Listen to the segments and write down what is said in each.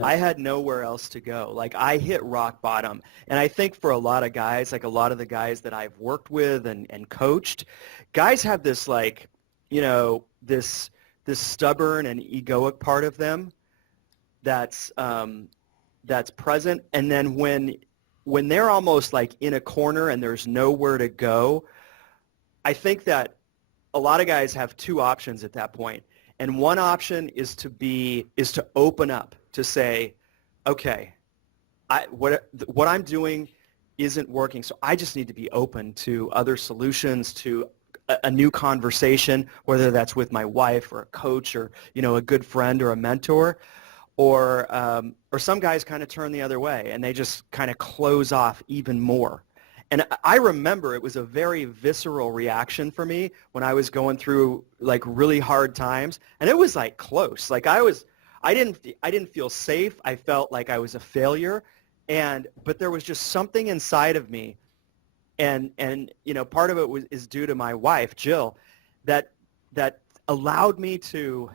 I had nowhere else to go. Like I hit rock bottom. And I think for a lot of guys, like a lot of the guys that I've worked with and coached, guys have this like, this stubborn and egoic part of them that's present. And then when they're almost like in a corner and there's nowhere to go, I think that a lot of guys have two options at that point. And one option is to open up, to say, okay, what I'm doing isn't working, so I just need to be open to other solutions, to a new conversation, whether that's with my wife or a coach or a good friend or a mentor, or some guys kind of turn the other way and they just kind of close off even more. And I remember it was a very visceral reaction for me when I was going through like really hard times, and it was like close. Like I didn't feel safe. I felt like I was a failure, but there was just something inside of me, and part of it is due to my wife Jill, that allowed me to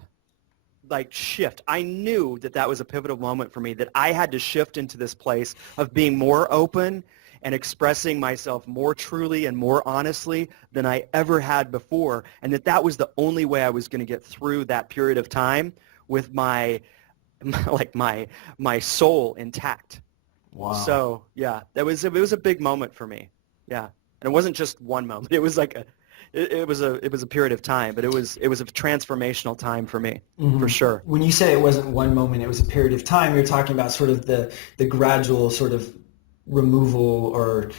like shift. I knew that was a pivotal moment for me, that I had to shift into this place of being more open and expressing myself more truly and more honestly than I ever had before, and that was the only way I was going to get through that period of time with my soul intact. Wow. So yeah, it was a big moment for me. Yeah, and it wasn't just one moment. It was like it was a period of time, but it was a transformational time for me, for sure. When you say it wasn't one moment, it was a period of time, you're talking about sort of the gradual sort of removal or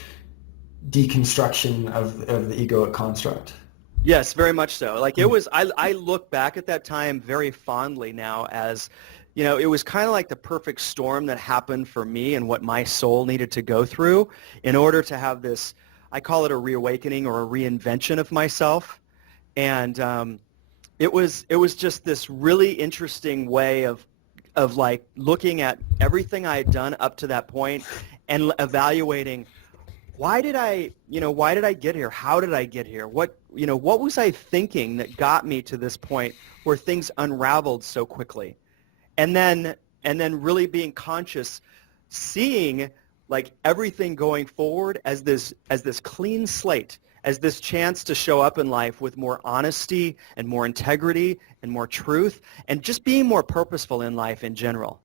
deconstruction of the egoic construct. Yes, very much so. Like it was, I look back at that time very fondly now as, it was kind of like the perfect storm that happened for me and what my soul needed to go through in order to have this, I call it a reawakening or a reinvention of myself. And it was just this really interesting way of like looking at everything I had done up to that point and evaluating, why did I get here? How did I get here? What was I thinking that got me to this point where things unraveled so quickly? And then really being conscious, seeing like everything going forward as this clean slate, as this chance to show up in life with more honesty and more integrity and more truth, and just being more purposeful in life in general.